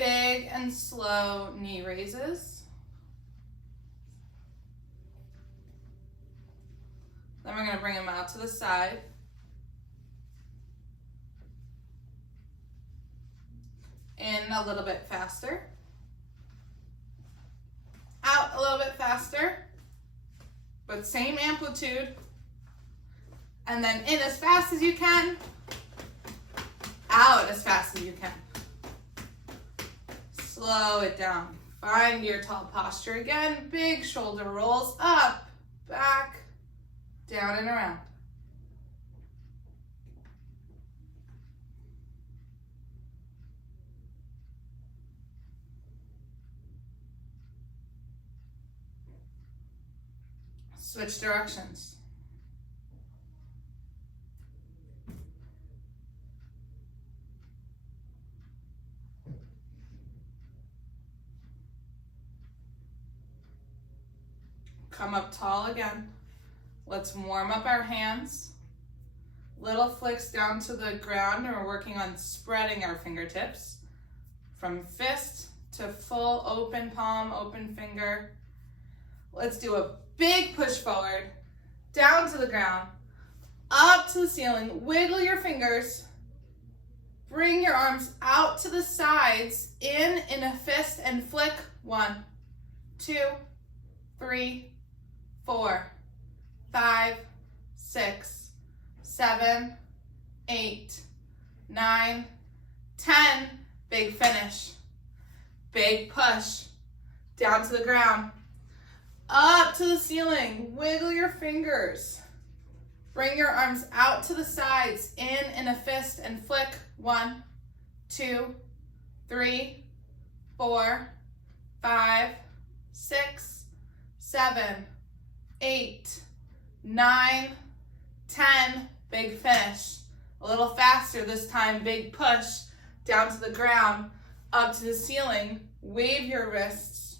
big and slow knee raises. Then we're going to bring them out to the side. In a little bit faster. Out a little bit faster, but same amplitude. And then in as fast as you can, out as fast as you can. Slow it down. Find your tall posture again. Big shoulder rolls up, back, down and around. Switch directions. Come up tall again. Let's warm up our hands. Little flicks down to the ground, and we're working on spreading our fingertips from fist to full open palm, open finger. Let's do a big push forward, down to the ground, up to the ceiling. Wiggle your fingers. Bring your arms out to the sides, in a fist, and flick. 1, 2, 3, 4, 5, 6, 7, 8, 9, 10. Big finish. Big push. Down to the ground. Up to the ceiling. Wiggle your fingers. Bring your arms out to the sides, in a fist, and flick. 1, 2, 3, 4, 5, 6, 7, 8, 9, 10. Big finish. A little faster this time. Big push. Down to the ground. Up to the ceiling. Wave your wrists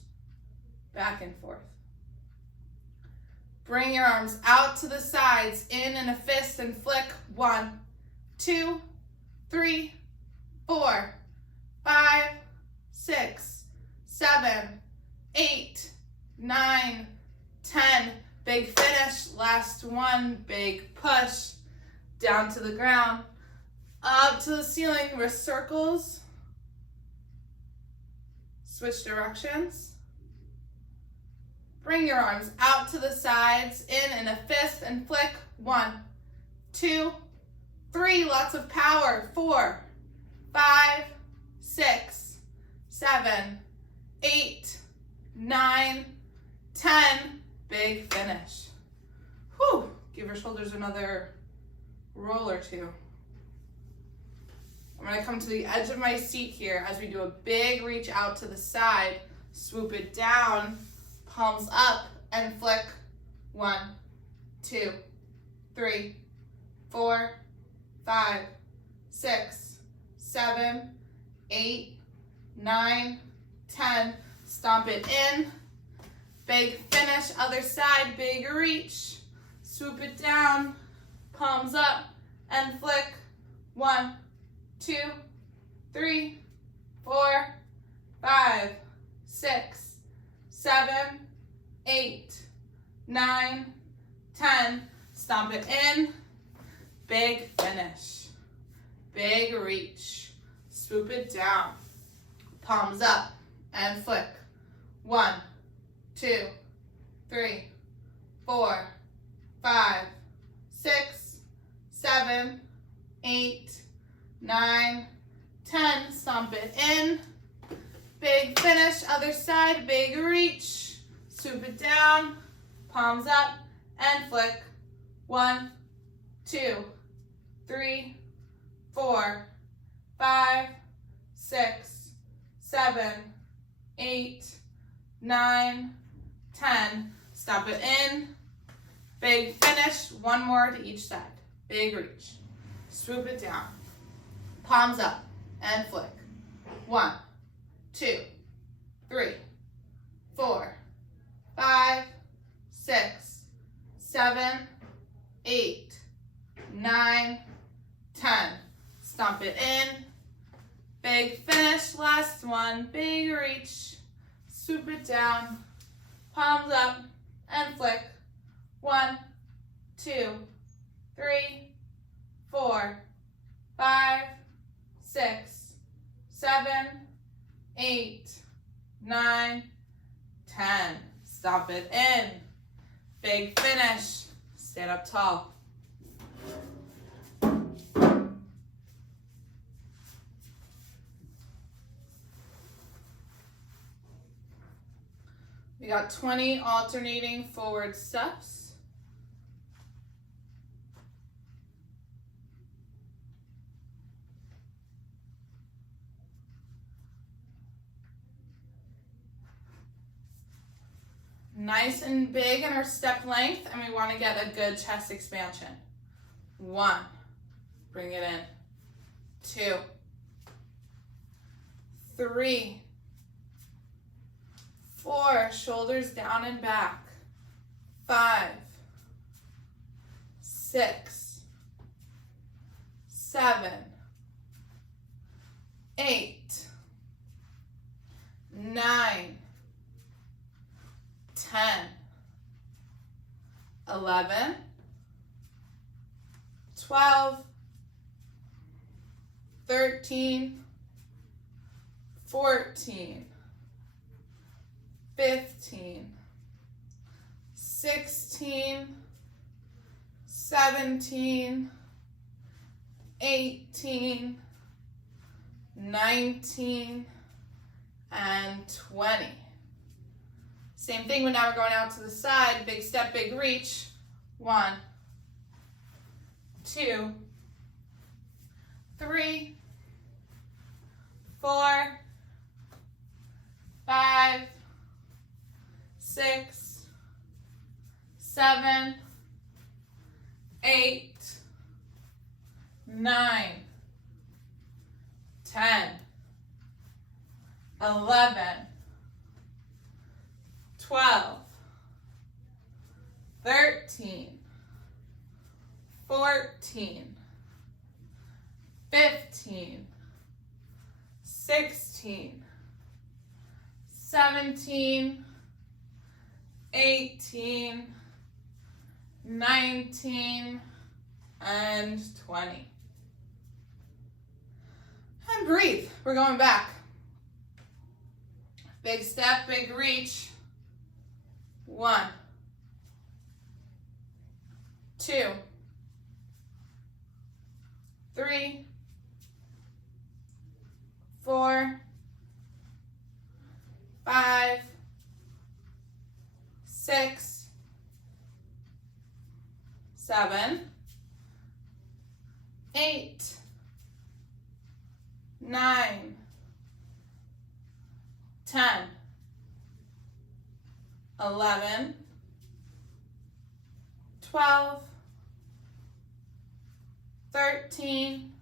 back and forth. Bring your arms out to the sides, in a fist, and flick. 1, 2, 3, 4, 5, 6, 7, 8, 9, 10. Big finish. Last one. Big push. Down to the ground. Up to the ceiling. Wrist circles. Switch directions. Bring your arms out to the sides, in a fist, and flick. 1, 2, 3. Lots of power. 4, 5, 6, 7, 8, 9, 10. Big finish. Whew. Give your shoulders another roll or two. I'm going to come to the edge of my seat here as we do a big reach out to the side. Swoop it down. Palms up and flick. 1, 2, 3, 4, 5, 6, 7, 8, 9, 10. Stomp it in. Big finish. Other side. Big reach. Swoop it down. Palms up and flick. 1, 2, 3, 4, 5, 6, 7, 8, 9, 10. Stomp it in. Big finish. Big reach. Swoop it down. Palms up and flick. 1, 2, 3, 4, 5, 6, 7, 8, 9, 10. Stomp it in. Big finish. Other side. Big reach. Swoop it down. Palms up and flick. 1, 2, 3, 4, 5, 6, 7, 8, 9, 10. Stomp it in. Big finish. One more to each side. Big reach. Swoop it down. Palms up and flick. 1, 2, 3, 4, 5, 6, 7, 8, 9, 10. Stomp it in. Big Big finish, last one. Big reach. Swoop it down. Palms up and flick. 1, 2, 3, 4, 5, 6, 7, 8, 9, 10. Stop it in. Big finish. Stand up tall. We got 20 alternating forward steps. Nice and big in our step length, and we want to get a good chest expansion. 1, bring it in. 2, 3, 4, shoulders down and back. 5, 6, 7, 8, 9, 10, 11, 12, 13, 14, 15, 16, 17, 18, 19, and 20. Same thing, but now we're going out to the side. Big step, big reach. 1, 2, 3, 4, 5, 6, 7, 8, 9, 10, 11, 12, 13, 14, 15, 16, 17, 18, 19, and 20. And breathe. We're going back. Big step, big reach. 1, 2, 3, 4, 5, 6, 7, 8, 9, 10, 11, 12, 13,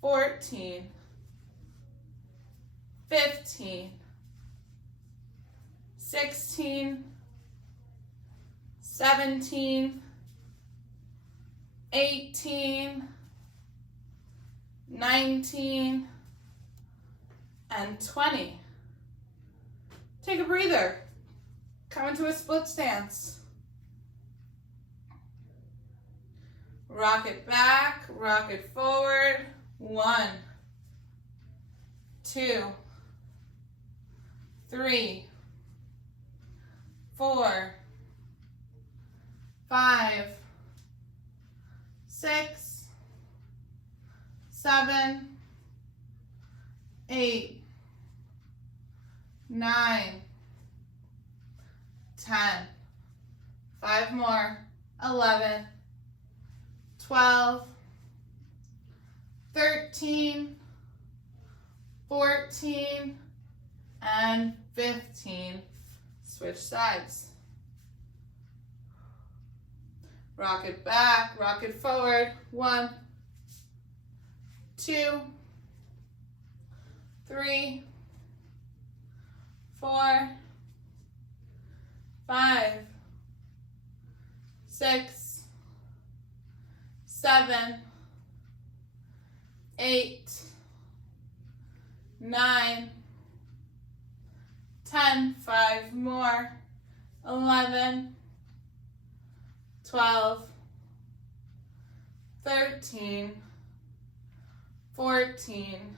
14, 15, 16, 17, 18, 19, and 20. Take a breather. Come into a split stance. Rock it back, rock it forward. 1, 2, 3, 4, 5, 6, 7, 8, 9, 10, 5 more, 11, 12, 13, 14, and 15. Switch sides. Rock it back, rock it forward. 1, 2, 3, 4, 5, 6, 7, 8, 9, 10, 5 more, 11, 12, 13, 14,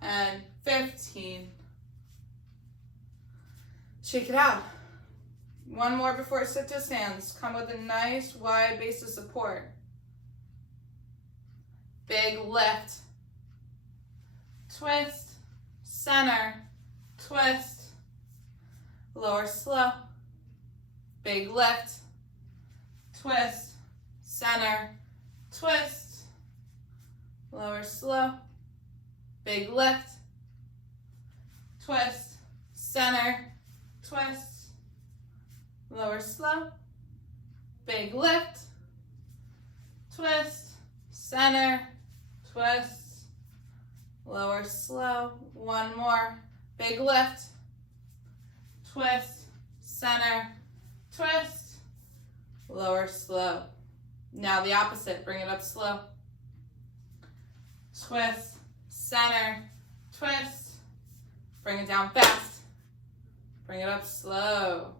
and 15. Shake it out. One more before sit to stands. Come with a nice wide base of support. Big lift. Twist, center, twist, lower slow. Big lift, twist, center, twist, lower slow. Big lift, twist, center, twist, lower slow. Big lift, twist, center, twist, lower slow. One more. Big lift, twist, center, twist, lower slow. Now the opposite. Bring it up slow. Twist, center, twist. Bring it down fast. Bring it up slow.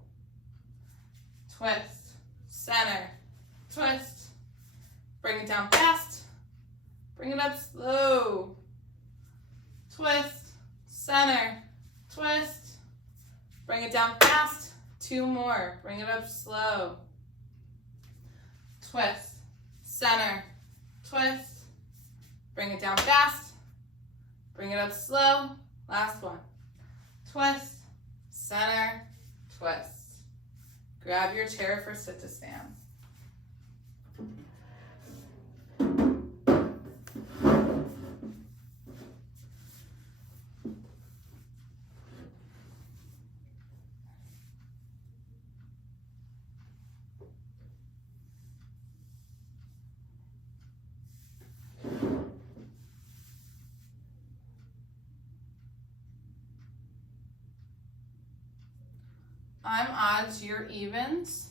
Twist, center, twist. Bring it down fast. Bring it up slow. Twist, center, twist. Bring it down fast. 2 more. Bring it up slow. Twist, center, twist. Bring it down fast. Bring it up slow. Last one. Twist, center, twist. Grab your chair for sit to stand. I'm odds, you're evens.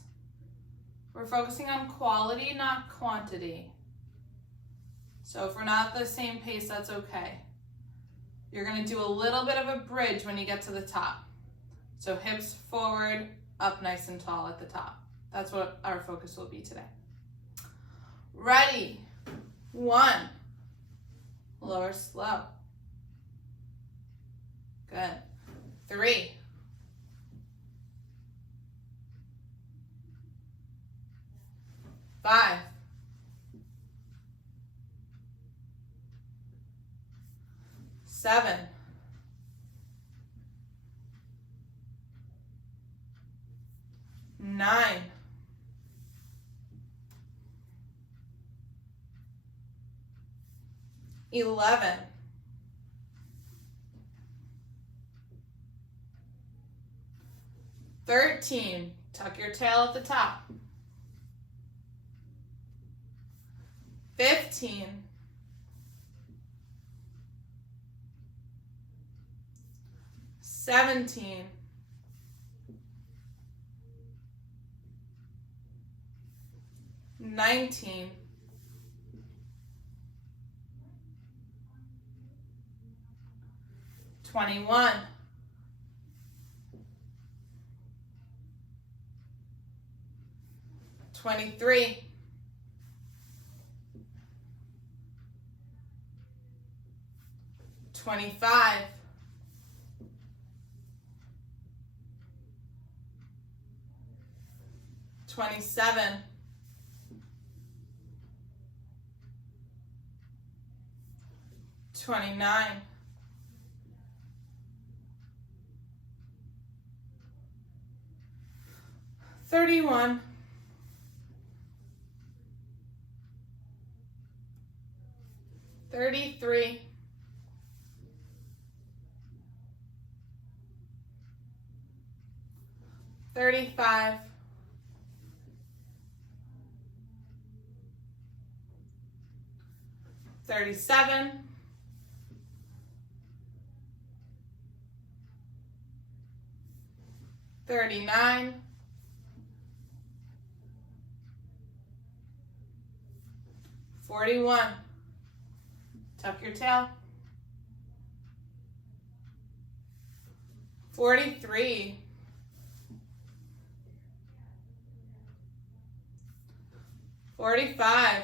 We're focusing on quality, not quantity. So if we're not at the same pace, that's okay. You're gonna do a little bit of a bridge when you get to the top. So hips forward, up nice and tall at the top. That's what our focus will be today. Ready? 1. Lower slow. Good. 3. 5. 7. 9. 11. 13. Tuck your tail at the top. 15. 17. 19. 21. 23. 25. 27. 29. 31. 33. 35. 37. 39. 41. Tuck your tail. 43, 45,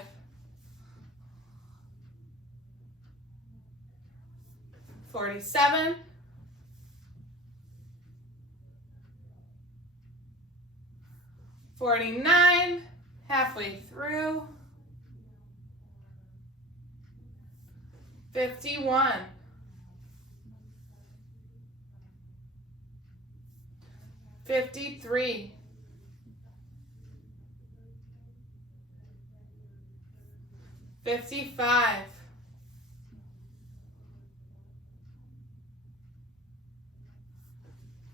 47, 49, halfway through, 51, 53, 55,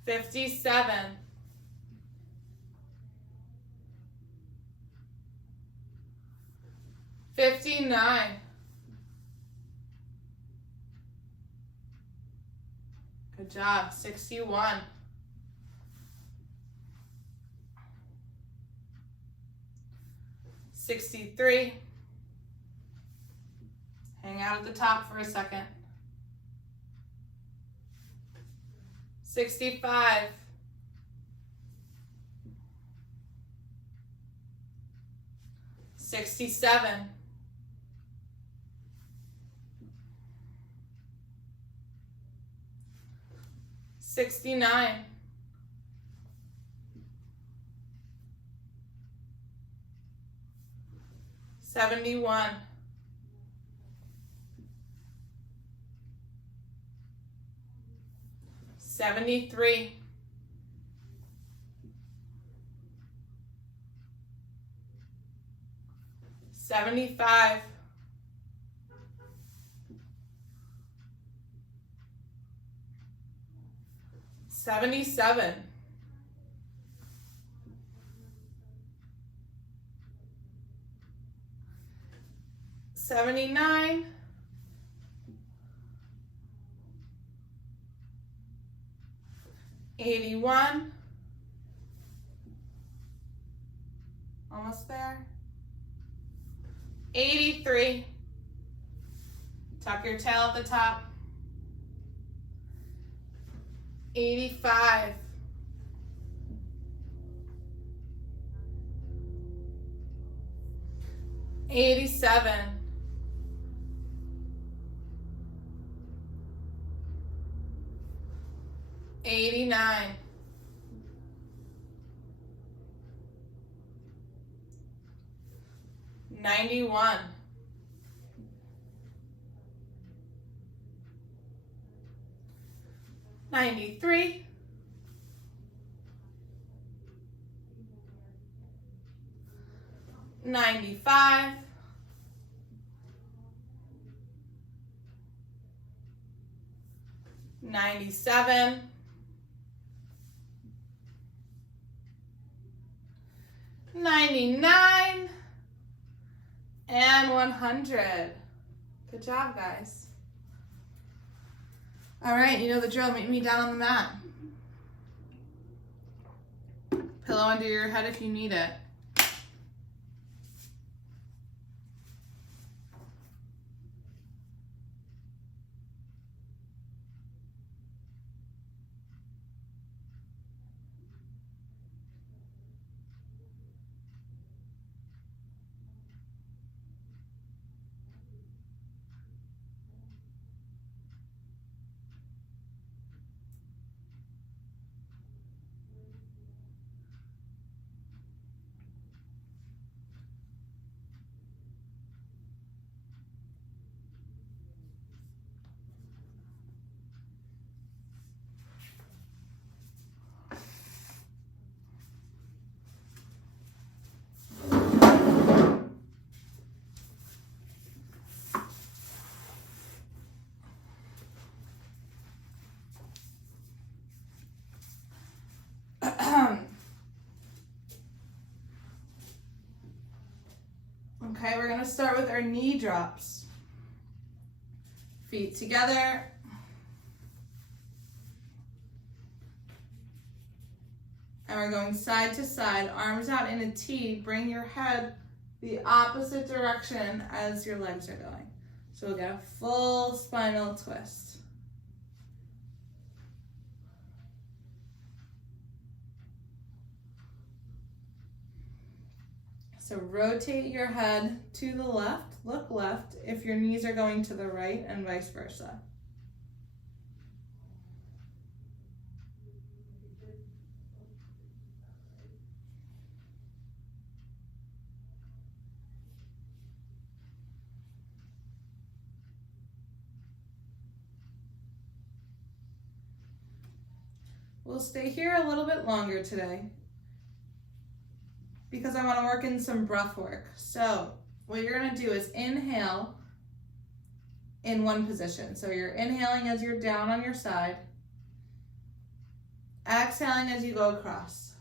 57, 59, good job, 61, 63, hang out at the top for a second, 65, 67, 69, 71, 73, 75, 77, 79, 81, almost there, 83, tuck your tail at the top, 85, 87, 89, 91, 93, 95, 97, 99, and 100. Good job, guys. All right, you know the drill. Meet me down on the mat. Pillow under your head if you need it. Okay, we're gonna start with our knee drops. Feet together. And we're going side to side, arms out in a T. Bring your head the opposite direction as your legs are going. So we'll get a full spinal twist. So rotate your head to the left, look left if your knees are going to the right and vice versa. We'll stay here a little bit longer today because I want to work in some breath work. So what you're going to do is inhale in one position. So you're inhaling as you're down on your side, exhaling as you go across.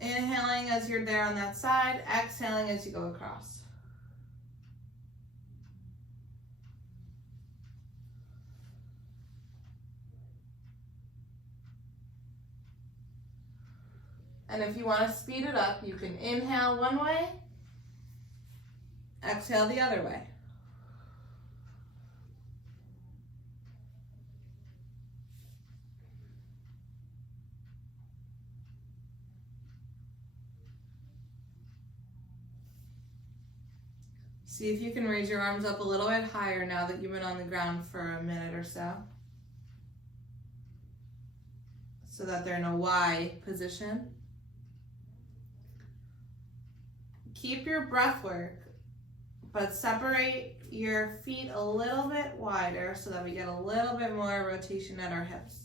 Inhaling as you're there on that side, exhaling as you go across. And if you want to speed it up, you can inhale one way, exhale the other way. See if you can raise your arms up a little bit higher now that you've been on the ground for a minute or so they're in a Y position. Keep your breath work, but separate your feet a little bit wider so that we get a little bit more rotation at our hips.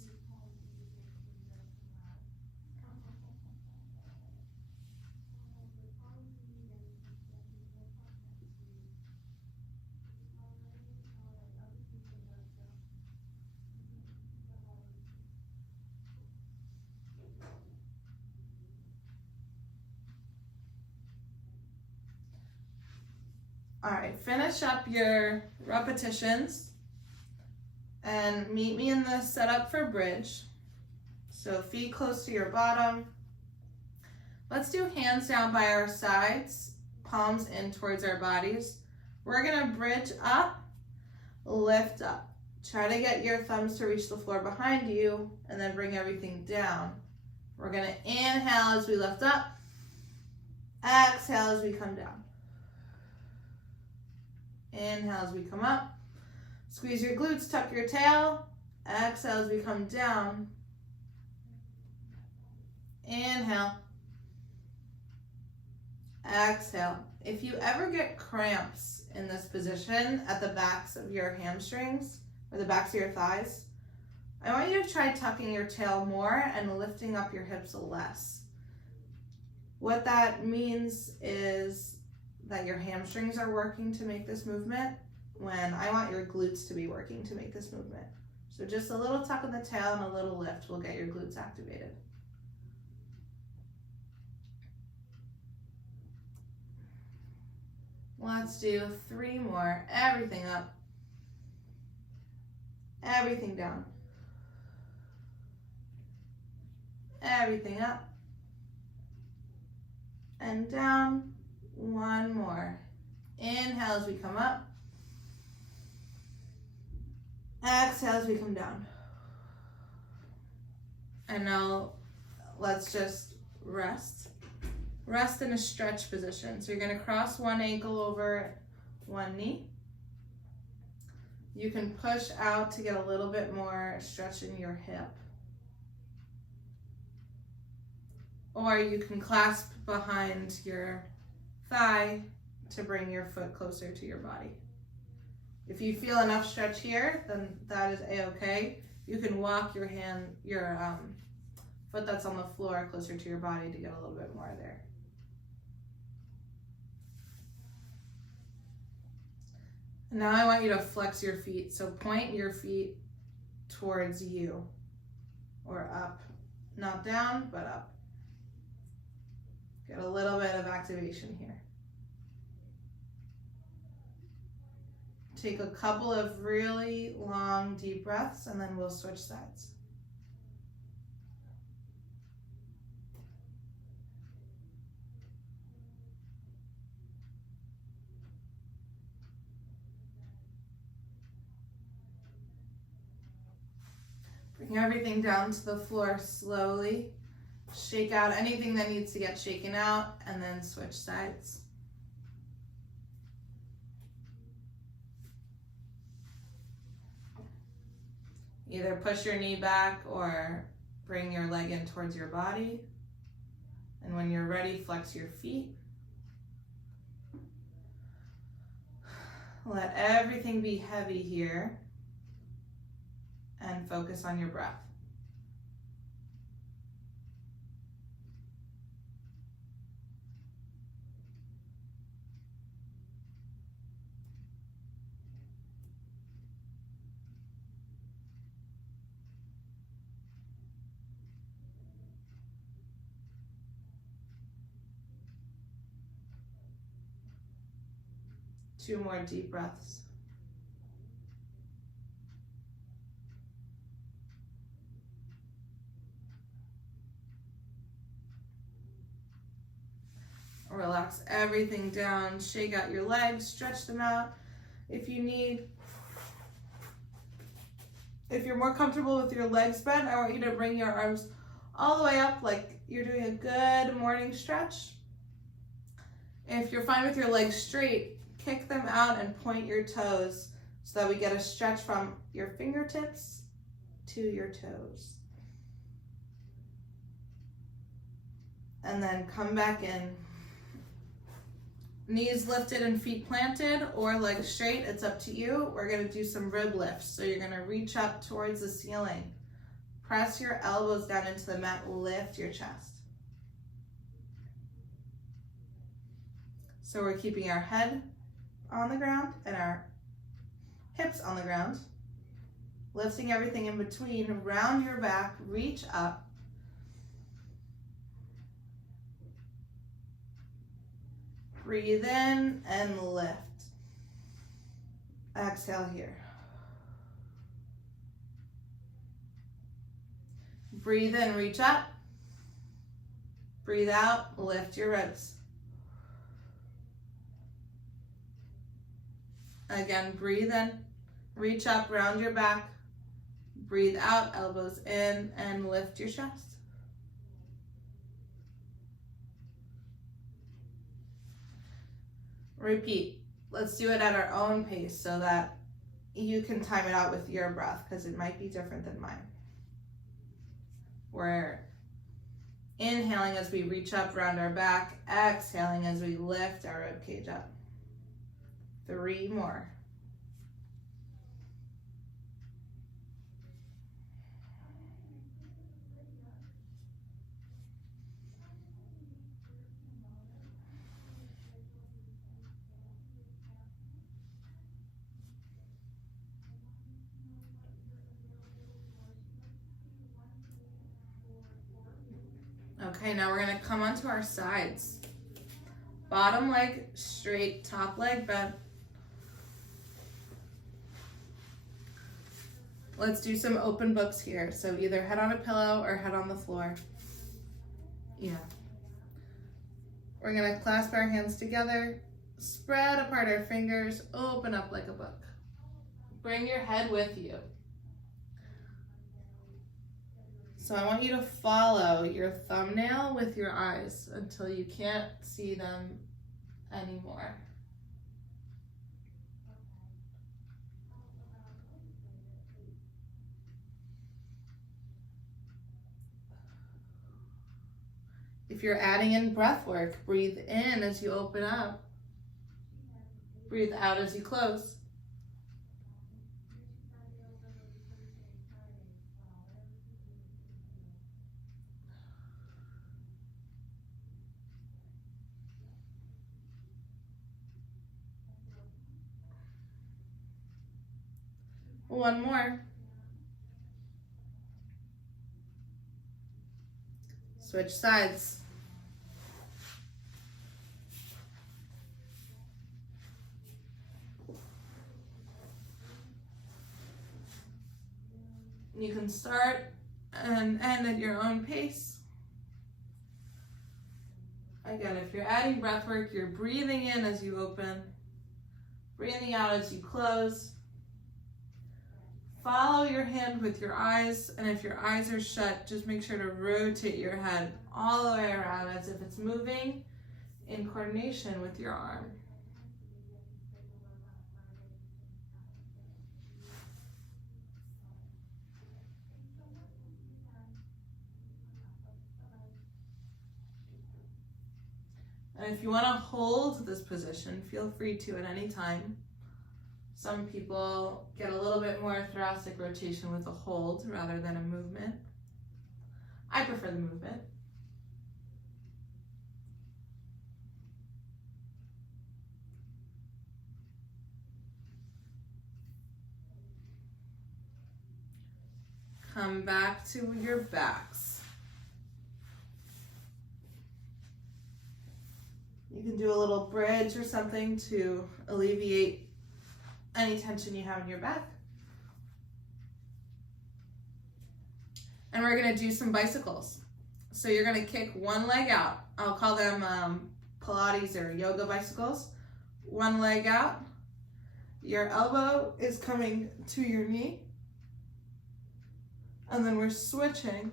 All right, finish up your repetitions and meet me in the setup for bridge. So feet close to your bottom. Let's do hands down by our sides, palms in towards our bodies. We're gonna bridge up, lift up. Try to get your thumbs to reach the floor behind you and then bring everything down. We're gonna inhale as we lift up, exhale as we come down. Inhale as we come up. Squeeze your glutes, tuck your tail. Exhale as we come down. Inhale. Exhale. If you ever get cramps in this position at the backs of your hamstrings or the backs of your thighs, I want you to try tucking your tail more and lifting up your hips less. What that means is that your hamstrings are working to make this movement when I want your glutes to be working to make this movement. So just a little tuck of the tail and a little lift will get your glutes activated. Let's do 3 more. Everything up. Everything down. Everything up. And down. 1 more. Inhale as we come up. Exhale as we come down. And now let's just rest. Rest in a stretch position. So you're going to cross one ankle over one knee. You can push out to get a little bit more stretch in your hip. Or you can clasp behind your thigh to bring your foot closer to your body. If you feel enough stretch here, then that is a-okay. You can walk your foot that's on the floor closer to your body to get a little bit more there. And now I want you to flex your feet. So point your feet towards you or up, not down, but up. Get a little bit of activation here. Take a couple of really long, deep breaths, and then we'll switch sides. Bring everything down to the floor slowly. Shake out anything that needs to get shaken out, and then switch sides. Either push your knee back or bring your leg in towards your body. And when you're ready, flex your feet. Let everything be heavy here and focus on your breath. Two more deep breaths. Relax everything down. Shake out your legs, stretch them out if you need. If you're more comfortable with your legs bent, I want you to bring your arms all the way up like you're doing a good morning stretch. If you're fine with your legs straight, kick them out and point your toes so that we get a stretch from your fingertips to your toes. And then come back in. Knees lifted and feet planted or legs straight, it's up to you. We're gonna do some rib lifts. So you're gonna reach up towards the ceiling. Press your elbows down into the mat, lift your chest. So we're keeping our head on the ground and our hips on the ground. Lifting everything in between, round your back, reach up. Breathe in and lift. Exhale here. Breathe in, reach up. Breathe out, lift your ribs. Again, breathe in, reach up, round your back. Breathe out, elbows in, and lift your chest. Repeat. Let's do it at our own pace so that you can time it out with your breath because it might be different than mine. We're inhaling as we reach up, round our back, exhaling as we lift our rib cage up. 3 more. Okay, now we're gonna come onto our sides. Bottom leg straight, top leg bent. Let's do some open books here. So either head on a pillow or head on the floor. Yeah. We're gonna clasp our hands together, spread apart our fingers, open up like a book. Bring your head with you. So I want you to follow your thumbnail with your eyes until you can't see them anymore. If you're adding in breath work, breathe in as you open up. Breathe out as you close. One more. Switch sides. You can start and end at your own pace. Again, if you're adding breath work, you're breathing in as you open, breathing out as you close. follow your hand with your eyes, and if your eyes are shut, just make sure to rotate your head all the way around as if it's moving in coordination with your arm. And if you want to hold this position, feel free to at any time. Some people get a little bit more thoracic rotation with a hold rather than a movement. I prefer the movement. Come back to your backs. You can do a little bridge or something to alleviate any tension you have in your back. And we're gonna do some bicycles. So you're gonna kick one leg out. I'll call them Pilates or yoga bicycles. One leg out. Your elbow is coming to your knee. And then we're switching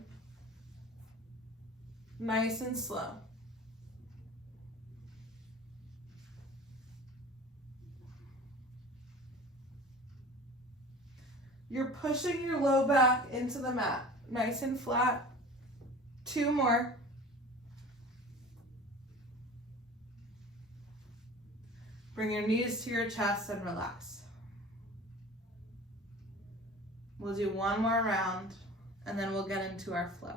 nice and slow. You're pushing your low back into the mat, nice and flat. 2 more. Bring your knees to your chest and relax. We'll do 1 more round, and then we'll get into our flow.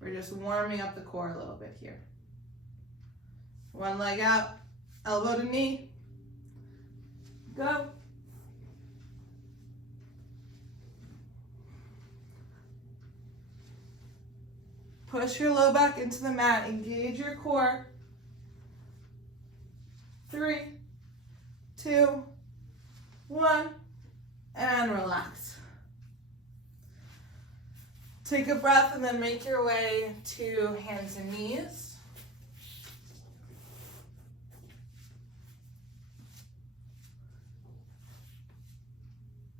We're just warming up the core a little bit here. 1 leg out, elbow to knee. Go. Push your low back into the mat, engage your core. 3, 2, 1, and relax. Take a breath and then make your way to hands and knees.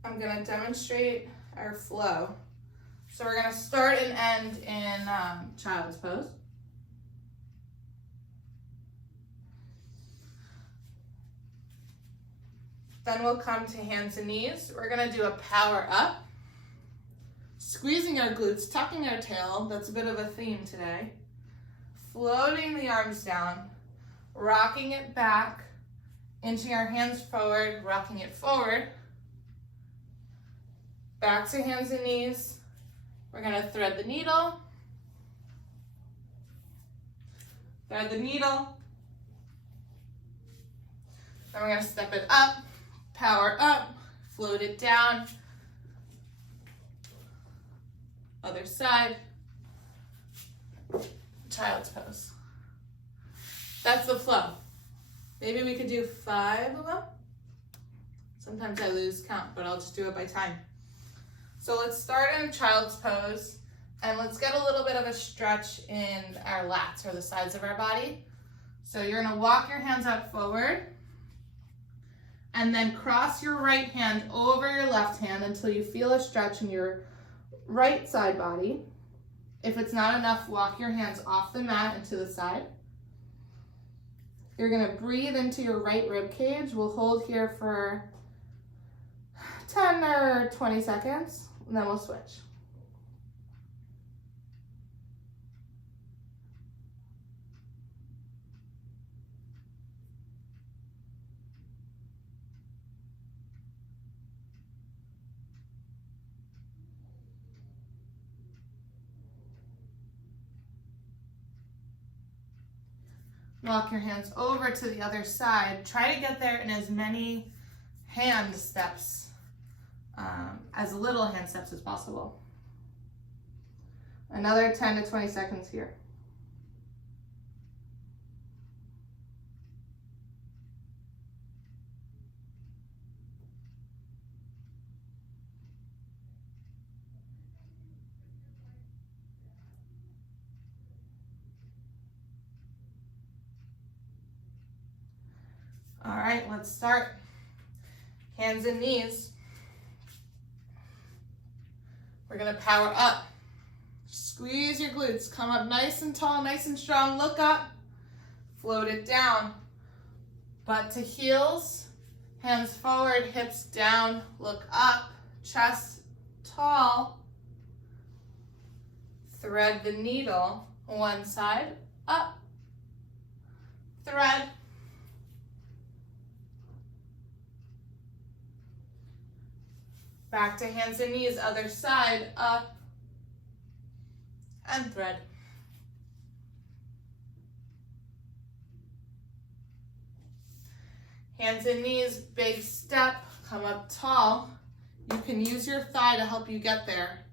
I'm going to demonstrate our flow. So we're going to start and end in child's pose. Then we'll come to hands and knees. We're going to do a power up. Squeezing our glutes, tucking our tail. That's a bit of a theme today. Floating the arms down. Rocking it back. Inching our hands forward. Rocking it forward. Back to hands and knees. We're going to thread the needle. Thread the needle. Then we're going to step it up, power up, float it down. Other side. Child's pose. That's the flow. Maybe we could do 5 of them. Sometimes I lose count, but I'll just do it by time. So let's start in child's pose, and let's get a little bit of a stretch in our lats, or the sides of our body. So you're gonna walk your hands out forward, and then cross your right hand over your left hand until you feel a stretch in your right side body. If it's not enough, walk your hands off the mat and to the side. You're gonna breathe into your right rib cage. We'll hold here for 10 or 20 seconds. And then we'll switch. Walk your hands over to the other side. Try to get there in as many hand steps, as little hand steps as possible. Another 10 to 20 seconds here. All right, let's start. Hands and knees. We're gonna power up. Squeeze your glutes. Come up nice and tall, nice and strong. Look up. Float it down. Butt to heels. Hands forward, hips down. Look up. Chest tall. Thread the needle. One side, up. Thread. Back to hands and knees, other side, up. And thread. Hands and knees, big step, come up tall. You can use your thigh to help you get there.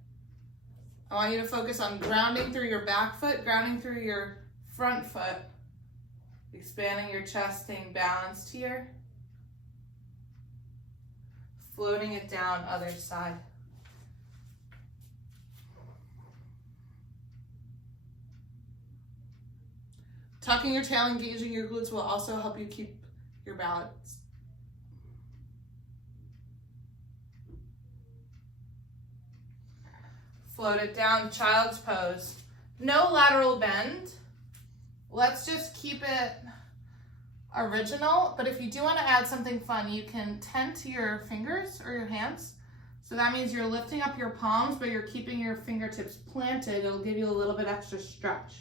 I want you to focus on grounding through your back foot, grounding through your front foot, expanding your chest, staying balanced here. Floating it down, other side. Tucking your tail, engaging your glutes will also help you keep your balance. Float it down, child's pose. No lateral bend. Let's just keep it original, but if you do want to add something fun, you can tent your fingers or your hands. So that means you're lifting up your palms, but you're keeping your fingertips planted. It'll give you a little bit extra stretch.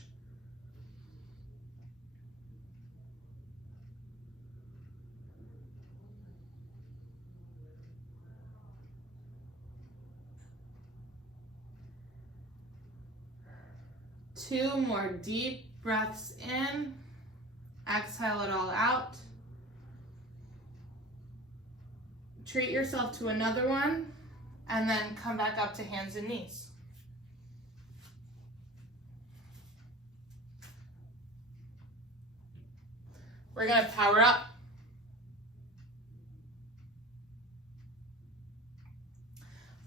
Two more deep breaths in. Exhale it all out. Treat yourself to another one, and then come back up to hands and knees. We're gonna power up.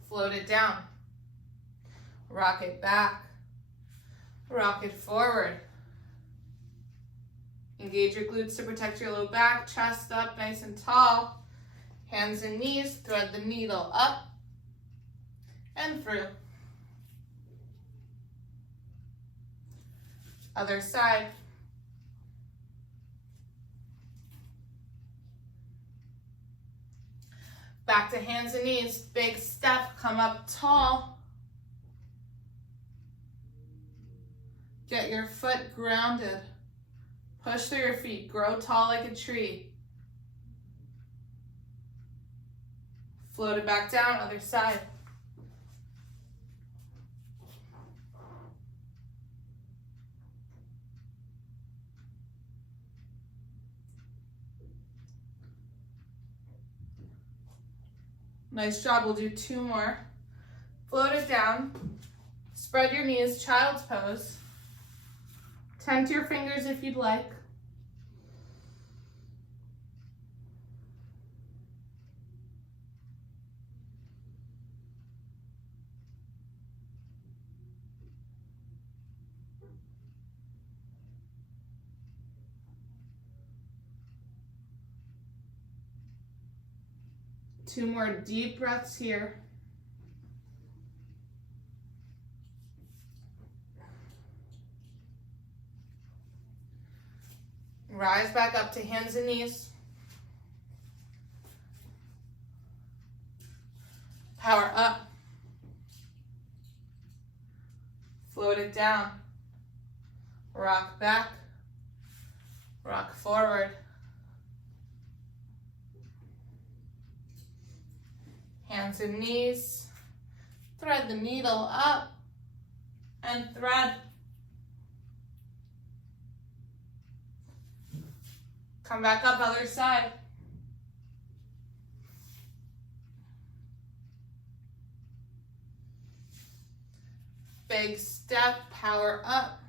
Float it down. Rock it back. Rock it forward. Engage your glutes to protect your low back, chest up nice and tall. Hands and knees, thread the needle up and through. Other side. Back to hands and knees, big step, come up tall. Get your foot grounded. Push through your feet, grow tall like a tree. Float it back down, other side. Nice job, we'll do two more. Float it down, spread your knees, child's pose. Tent your fingers if you'd like. Two more deep breaths here. Rise back up to hands and knees. Power up. Float it down. Rock back. Rock forward. Hands and knees. Thread the needle up and thread. Come back up, other side. Big step, power up.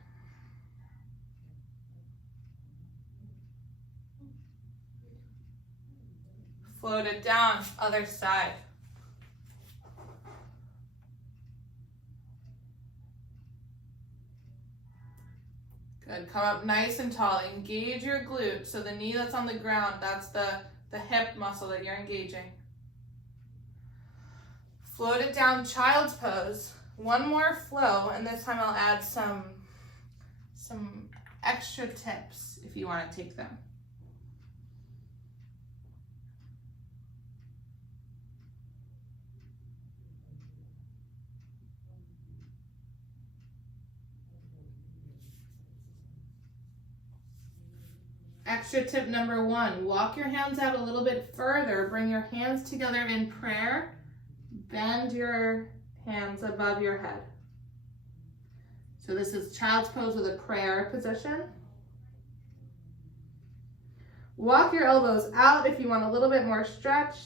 Float it down, other side. Good, come up nice and tall. Engage your glute. So the knee that's on the ground, that's the hip muscle that you're engaging. Float it down, child's pose. One more flow, and this time I'll add some extra tips if you want to take them. Extra tip number 1, walk your hands out a little bit further. Bring your hands together in prayer. Bend your hands above your head. So this is child's pose with a prayer position. Walk your elbows out if you want a little bit more stretch.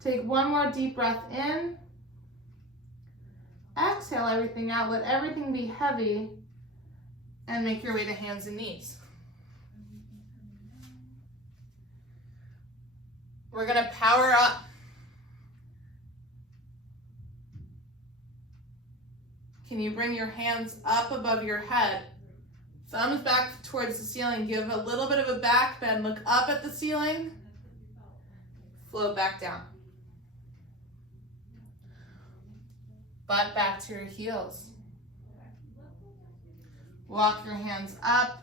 Take one more deep breath in. Exhale everything out. Let everything be heavy and make your way to hands and knees. We're going to power up. Can you bring your hands up above your head? Thumbs back towards the ceiling. Give a little bit of a back bend. Look up at the ceiling. Float back down. Butt back to your heels. Walk your hands up,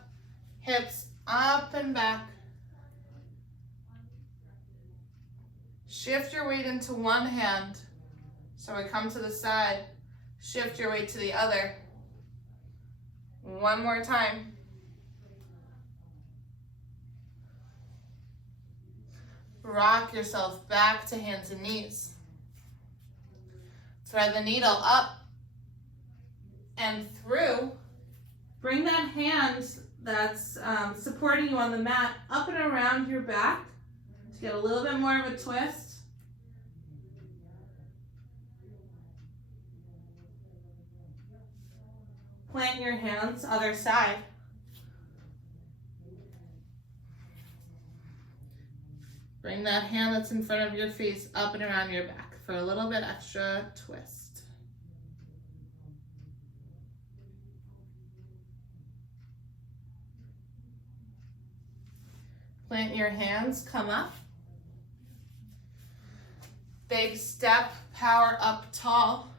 hips up and back. Shift your weight into one hand. So we come to the side. Shift your weight to the other. One more time. Rock yourself back to hands and knees. Thread the needle up and through. Bring that hand that's supporting you on the mat up and around your back to get a little bit more of a twist. Plant your hands, other side. Bring that hand that's in front of your face up and around your back for a little bit extra twist. Plant your hands, come up. Big step, power up tall.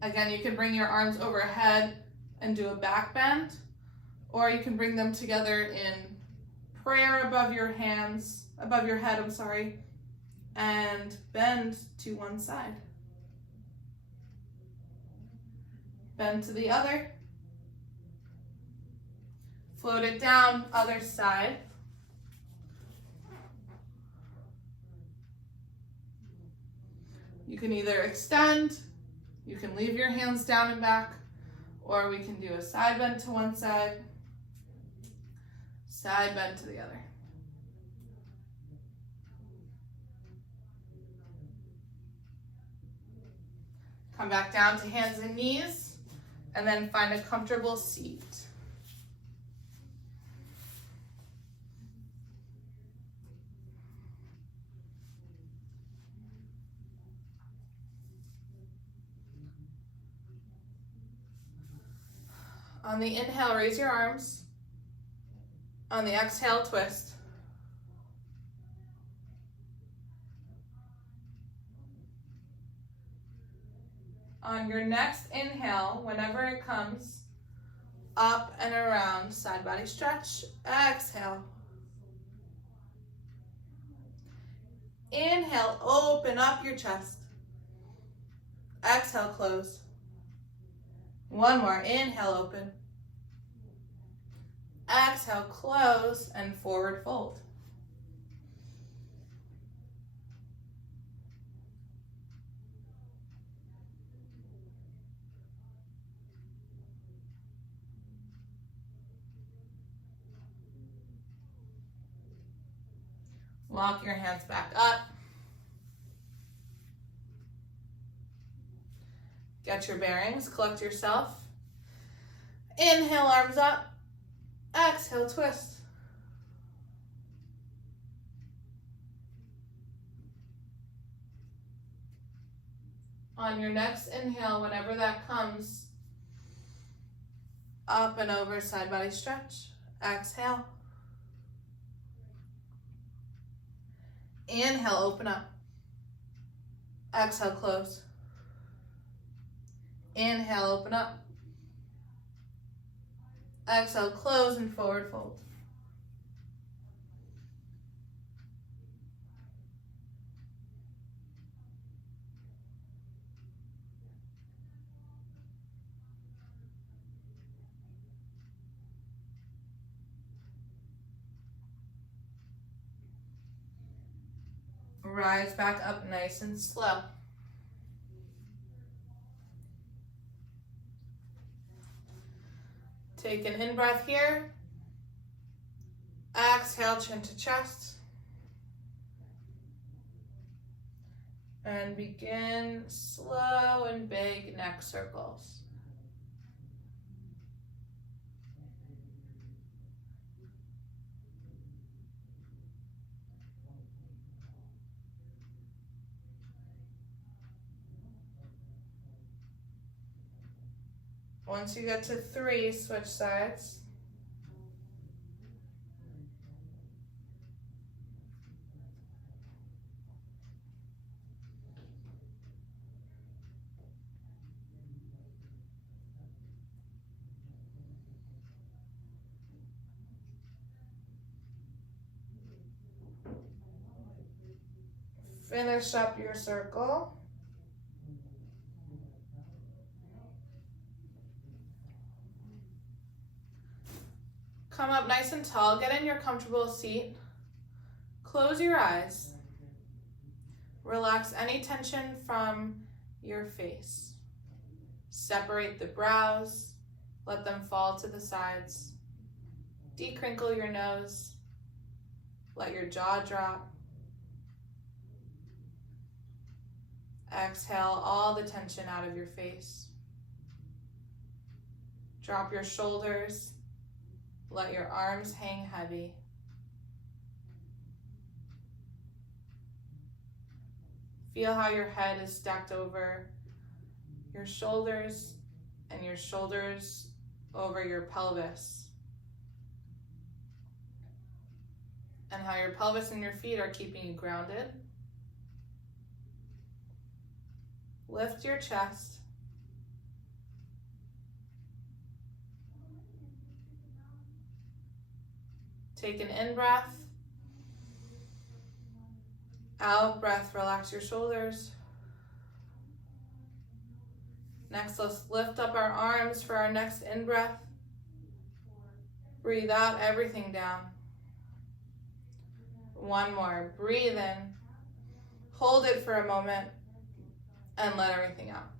Again, you can bring your arms overhead and do a back bend, or you can bring them together in prayer above your hands, above your head, and bend to one side. Bend to the other. Float it down, other side. You can either extend, you can leave your hands down and back, or we can do a side bend to one side, side bend to the other. Come back down to hands and knees, and then find a comfortable seat. On the inhale, raise your arms. On the exhale, twist. On your next inhale, whenever it comes, up and around, side body stretch. Exhale. Inhale, open up your chest. Exhale, close. One more, inhale, open. Exhale, close, and forward fold. Walk your hands back up. Get your bearings, collect yourself. Inhale, arms up. Exhale, twist. On your next inhale, whenever that comes, up and over, side body stretch. Exhale. Inhale, open up. Exhale, close. Inhale, open up. Exhale, close and forward fold. Rise back up nice and slow. Take an in-breath here. Exhale, chin to chest. And begin slow and big neck circles. Once you get to 3, switch sides. Finish up your circle. Come up nice and tall, get in your comfortable seat. Close your eyes. Relax any tension from your face. Separate the brows, let them fall to the sides. Decrinkle your nose, let your jaw drop. Exhale all the tension out of your face. Drop your shoulders. Let your arms hang heavy. Feel how your head is stacked over your shoulders and your shoulders over your pelvis. And how your pelvis and your feet are keeping you grounded. Lift your chest. Take an in-breath. Out breath, relax your shoulders. Next, let's lift up our arms for our next in-breath. Breathe out everything down. One more. Breathe in. Hold it for a moment and let everything out.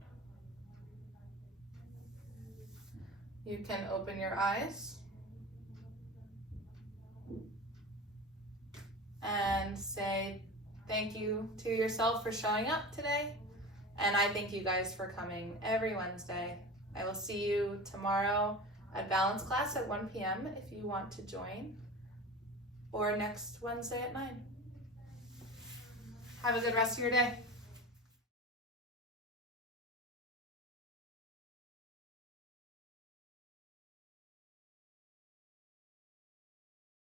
You can open your eyes and say thank you to yourself for showing up today. And I thank you guys for coming every Wednesday. I will see you tomorrow at balance class at 1 p.m. if you want to join, or next Wednesday at 9. Have a good rest of your day.